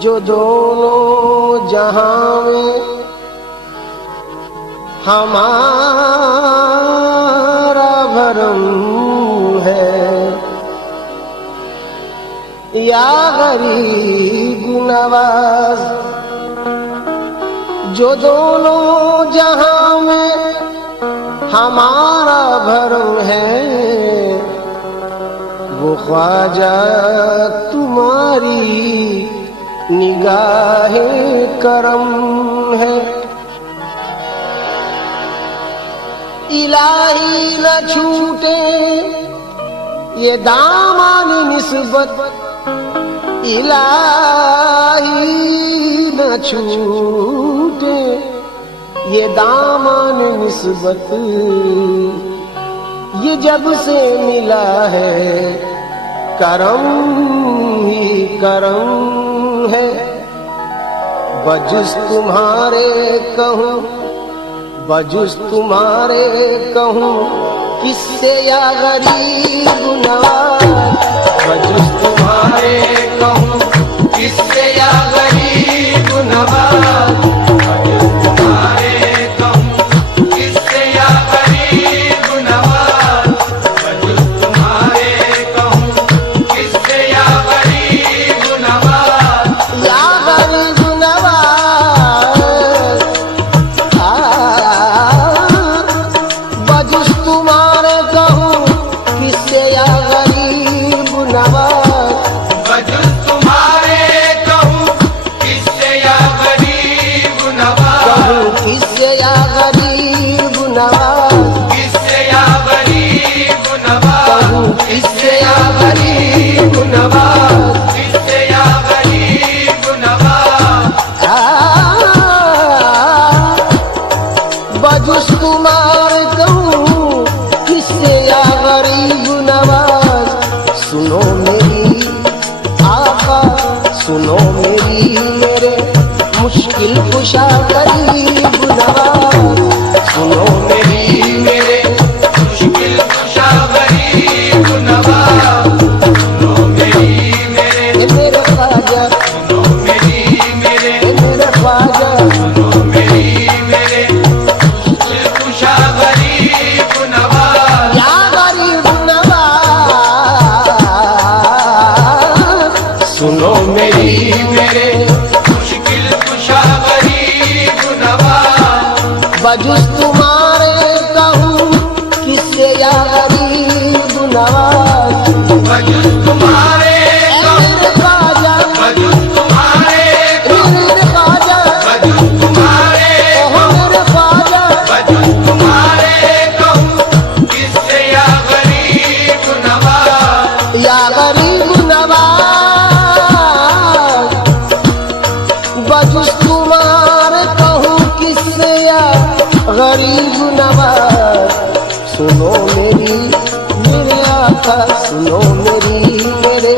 जो दोनों जहां में हमारा भरम है, या गरीब नवाज। जो दोनों जहां में हमारा भरम है, वो ख्वाजा तुम्हारी निगाहे करम है। इलाही न छूटे ये दामन निस्बत, इलाही न छूटे ये दामन निस्बत। ये जब से मिला है करम ही करम है। बजुस तुम्हारे कहूँ, बजुस तुम्हारे कहूँ किससे या गरीब नवाज। बजुस तुम्हारे कहूँ किससे या गरीब नवाज। बजुस तुम्हारे कहूँ किससे या गरीब नवाज। बजुस तुम्हारे कहूँ किससे या गरीब नवाज। या गरीब नवाज, बजुस तुम्हारे कहूँ किससे या गरीब नवाज। बजुस तुम्हारे कहूँ किससे या गरीब नवाज। कहूँ किससे या गरीब नवाज। किससे या गरीब नवाज। कहूँ किससे या गरीब नवाज। किससे या गरीब नवाज। बजुस तुम्हारे कहूँ किससे या गरीब नवाज। सुनो मेरी आका, सुनो मेरी मेरे मुश्किल कुशा गरीब नवाज। सुनो मेरी मेरे मुश्किल कुशा गरीब नवाज। सुनो मेरी मेरे, मेरे ख्वाजा, सुनो मेरी मेरे, मेरे ख्वाजा। सुनो मेरी मेरे मुश्किल कुशा गरीब नवाज। या गरीब नवाज, सुनो मेरी मेरे मुश्किल कुशा गरीब नवाज। बजुस तुम्हारे कहूँ किससे या गरीब नवाज। बजुस तुम्हारे कहूँ, मेरे ख्वाजा, बजुस तुम्हारे कहूँ, मेरे ख्वाजा, बजुस तुम्हारे ओहो मेरे ख्वाजा। बजुस तुम्हारे कहूँ किससे या गरीब नवाज। या गरीब नवाज, बजुस तुम्हारे कहूँ किससे या गरीब नवाज। सुनो मेरी मेरे आका, सुनो मेरी मेरे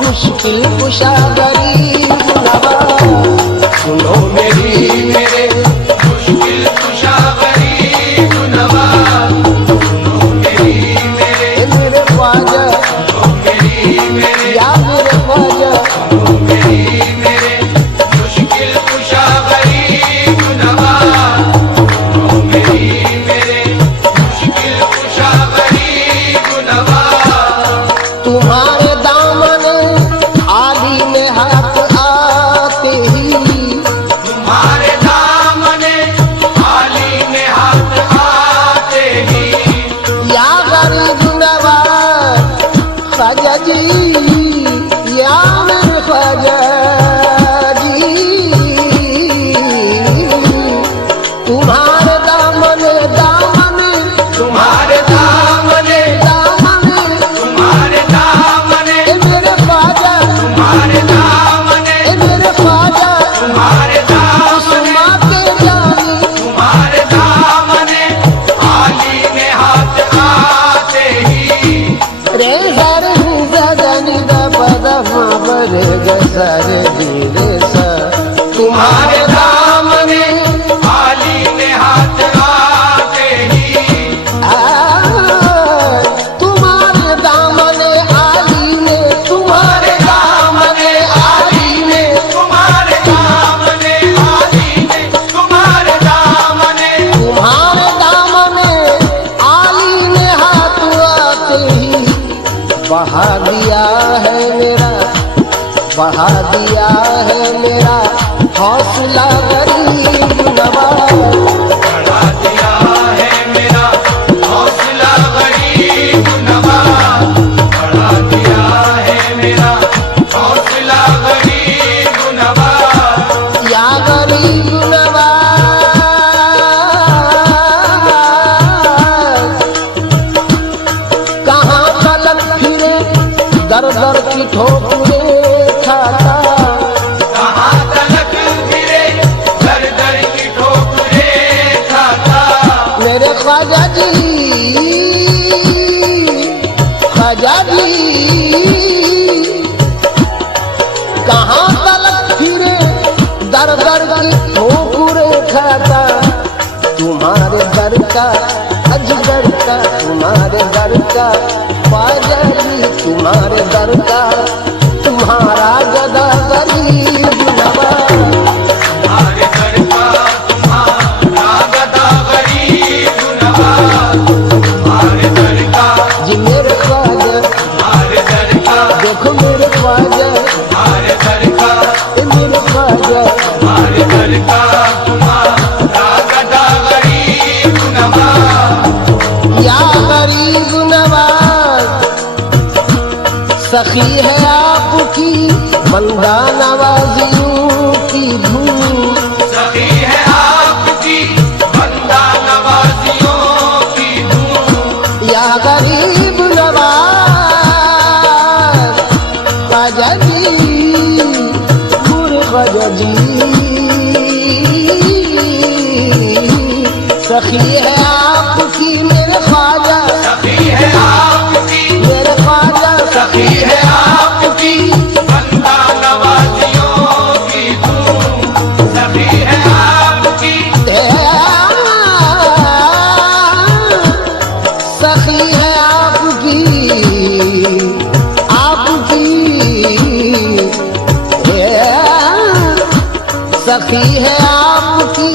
मुश्किल कुशा गरीब नवाज। सुनो मेरी मेरे मुश्किल कुशा गरीब नवाज। सुनो मेरी मेरे, मेरे ख्वाजा, सुनो मेरी मेरे, या मेरे ख्वाजा। सुनो मेरी मेरे मुश्किल कुशा गरीब नवाज। सुनो मेरी मेरे मुश्किल कुशा गरीब नवाज। तुम्हारे दामन आली में हाथ हौसला गरीब नवाज। बढ़ा दिया है मेरा हौसला गरीब नवाज, बढ़ा दिया है मेरा हौसला गरीब नवाज। या गरीब नवाज, कहाँ तलक फिरे दर दर की ठोकरे खाता। कहाँ तलक फिरे दर दर की ठोकरे खाता। मेरे ख्वाजा जी, ख्वाजा जी, कहाँ तलक फिरे दर दर की ठोकरे खाता। तुम्हारे दर का अजगर का, तुम्हारे दर का ख्वाजा जी, तुम्हारे दर का तुम्हारा गदा गरीब नवाज। तुम्हारे दर का तुम्हारा गदा गरीब नवाज, तुम्हारे दर का जी मेरे ख्वाजा, तुम्हारे दर का देखो मेरे ख्वाजा, तुम्हारे दर का मेरे ख्वाजा। तुम्हारे दर का तुम्हारा गदा गरीब नवाज। या गरीब नवाज, सखी है आपकी बंदा नवाजियों की धूम। सखी है आपकी बंदा नवाजियों की धूम। या गरीब नवाज, ख्वाजा जी, गुरु ख्वाजा जी, सखी है आपकी मेरे ख्वाजा, सखी है आपकी मेरे ख्वाजा, सखी है आपकी बंदा नवाजियों की धूम। सखी है आपकी सखी है आपकी, आपकी सखी है आपकी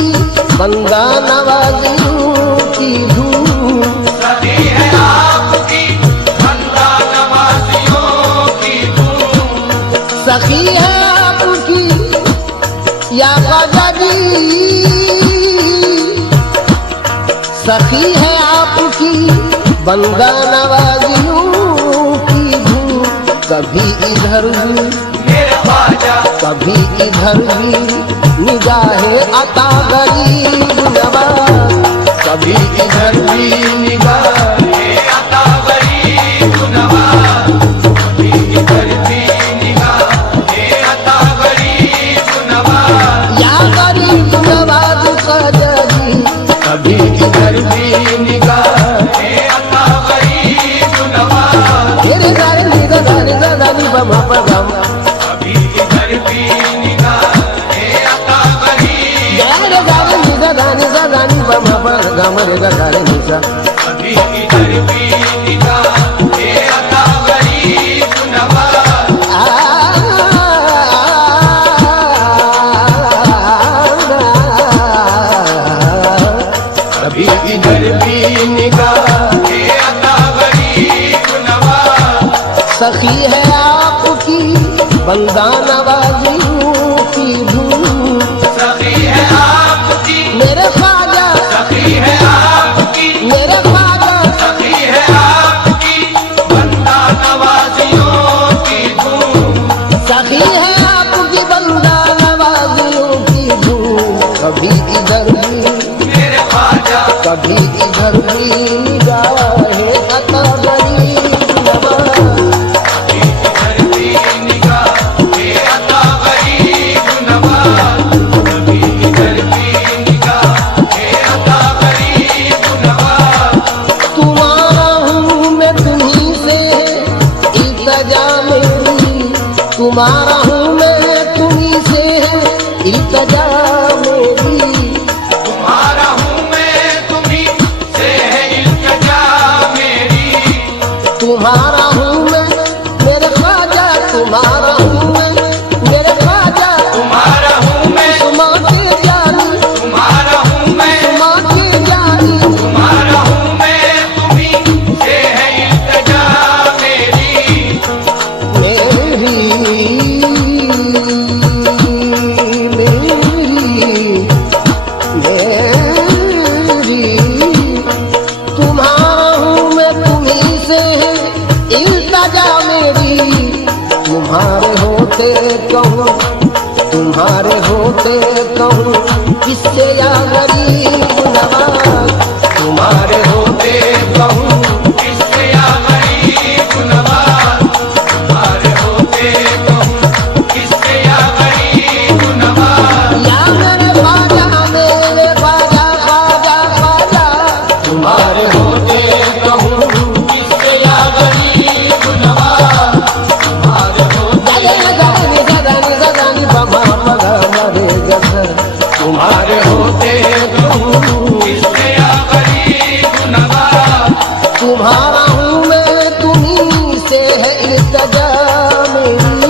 बंदा नवाजियों की धूम। सखी है आपकी बंदा नवाजियों की धूम। सखी है आपकी या ख्वाजा जी, सखी है आपकी बंदा नवाजियों की धूम। कभी इधर भी मेरे ख्वाजा, कभी इधर भी निगाहे अता गरीब नवाज। कभी इधर भी निगाहे अता गरीब नवाज। कभी इधर भी निगाहे अता गरीब नवाज। या गरीब नवाज ख्वाजा जी, कभी इधर भी निगाहे अता गरीब नवाज। तेरे गारे निगा गारे गानी बमा पगम। कभी इधर भी निगाहे अता गरीब। गारे गारे निगा गानी बमा पगम रे गारे निसा। कभी इधर भी निगाहे अता गरीब नवाज। कभी इधर भी निगाहे अता गरीब नवाज। सखी है आपकी बंदा नवाजियों की धूम। सखी है आपकी मेरे ख्वाजा, सखी है आपकी मेरे ख्वाजा, सखी है आपकी बंदा नवाजियों की धूम। सखी है आपकी बंदा नवाजियों की धूम। कभी इधर भी मेरे ख्वाजा, कभी इधर भी निगाहे अता गरीब नवाज। कभी इधर भी निगाहे अता गरीब नवाज। कभी इधर भी निगाहे अता गरीब नवाज। तुम्हारा हूँ मैं तुम्हीं से इल्तजा मेरी, तुम्हारा हूँ मैं तुम्हीं से इल्तजा मेरी। तुम्हारा हूँ मैं तुम्हीं से है इल्तिजा मेरी। तुम्हारा हूँ मैं मेरे ख्वाजा, तुम्हारा हूँ मैं मेरे ख्वाजा। तुम्हारा हूँ मैं सुमा के जानी, तुम्हारा हूँ मैं सुमा के जानी। तुम्हारा हूँ मैं तुम्हीं से है इल्तिजा मेरी। मेरी तुम्हारे होते कहूँ किससे या गरीब नवाज, तुम्हारे होते कहूँ किससे या गरीब नवाज, तुम्हारे होते कहूँ किससे या गरीब नवाज। या मेरे ख्वाजा ख्वाजा ख्वाजा, तुम्हारे होते कहूँ किससे या गरीब नवाज, तुम्हारे होते तुम्हारे होते किससे या गरीब नवाज। तुम्हारा हूँ मैं, तुम्ही से है इल्तिजा मेरी,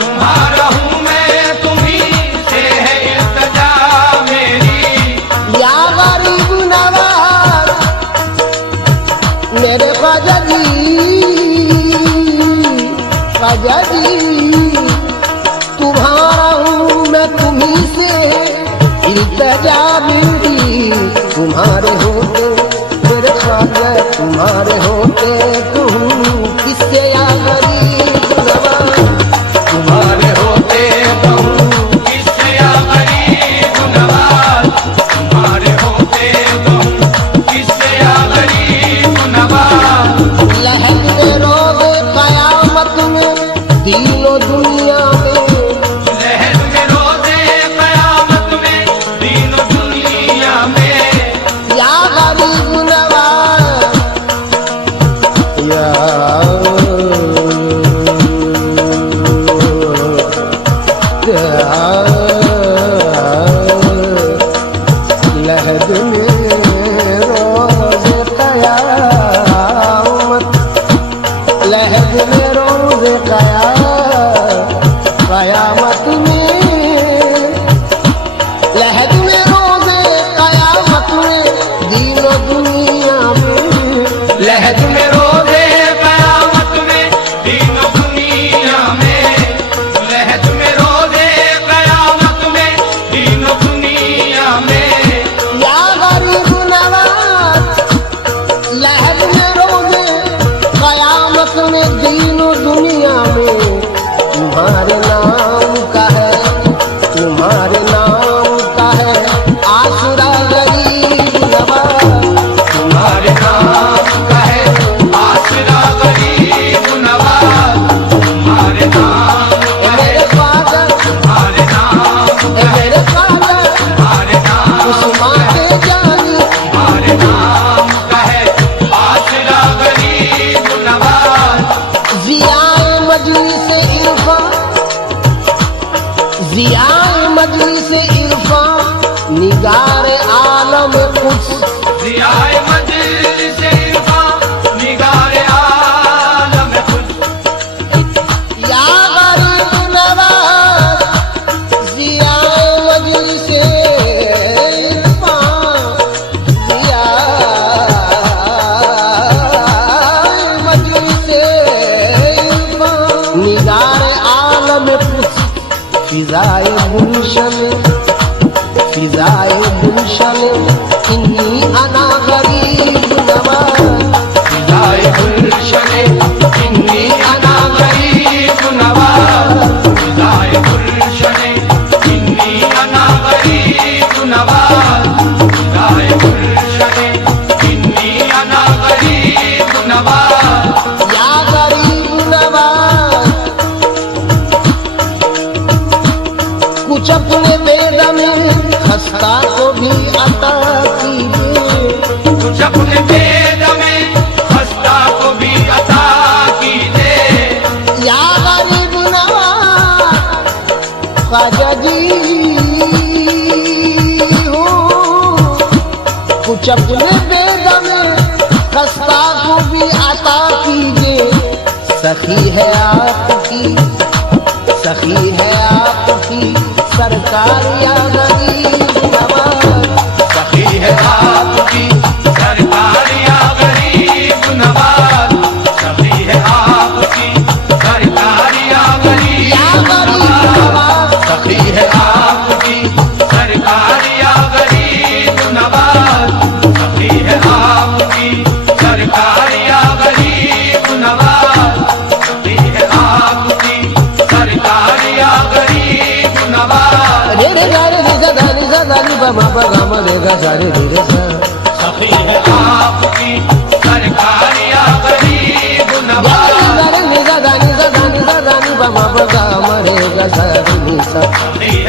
तुम्हारा हूँ मैं, तुम्हीं से है इल्तिजा मेरी। या गरीब नवाज मेरे ख्वाजा जी, तुम्हारा हूँ मैं, तुम्ही से इल्तिजा मेरी। तुम्हारे होते मेरे ख्वाजा, तुम्हारे होते कहूँ किससे या गरीब नवाज, तुम्हारे होते कहूँ किससे या गरीब नवाज, तुम्हारे होते कहूँ किससे या गरीब नवाज। लहर रोज़ क़यामत में दीनो दुनिया में, लहर में रोज़े क़यामत में दीनो दुनिया में। या गरीब नवाज या लहद में रोज़ क़यामत, लहद में रोज़ क़यामत में, लहद में रोज़ क़यामत में दीनो दुनिया में। लहद में रोज़े क़यामत में दीनो दुनिया में। लहद में रोज़े क़यामत में दीनो दुनिया में। या गरीब नवाज लहद में रोज़े क़यामत में दीनो दुनिया में। तुम्हारे नाम का है, तुम्हारे नाम का है आसरा गरीब नवाज, तुम्हारे नाम का है आसरा गरीब नवाज। तुम्हारे नाम ए का है, मेरे ख्वाजा, तुम्हारे नाम ए का है, मेरे ख्वाजा तुम्हारे नाम उस्मान के जानी, तुम्हारे नाम का है आसरा गरीब नवाज। ज़ियाए मजलिस इरफान, ज़ियाए मजलिस इरफान, निगार आलम कुछ, ज़ियाए मजलिस इरफान, निगार आलम खुद। या गरीब नवाज ज़ियाए मजलिस इरफान, ज़ियाए मजलिस इरफान, निगार आलम कुछ, फिज़ाए गुलशन, फिज़ाए गुलशन, इन्नी अना गरीब नवाज, फ़िज़ाए गुलशने इन्नी अना गरीब नवाज। फ़िज़ाए गुलशने इन्नी अना गरीब नवाज। फ़िज़ाए गुलशने इन्नी अना गरीब नवाज। या गरीब नवाज कुछ अपने बेद में खस्ता को भी अता कीजिए, कुछ अपने भेद में खस्ता को भी अता कीजिए। या गरीब नवाज ख्वाजा जी हो, कुछ अपने बेद में खस्ता को भी अता कीजिए। सखी है आपकी, सखी है आपकी सरकार या गरीब नवाज, सखी है आपकी सरकार या गरीब नवाज। सखी है आपकी सरकार या गरीब या गरीब नवाज। नवाज सखी है आपकी सरकार या गरीब नवाज। सखी है आपकी सरकार या गरीब नवाज। सखी है आपकी सरकार या गरीब नवाज। गजर गिरसा सखी है आपकी सरकार या गरीब नवाज निजा दानी बमा बगा मरे गजर निसा सखी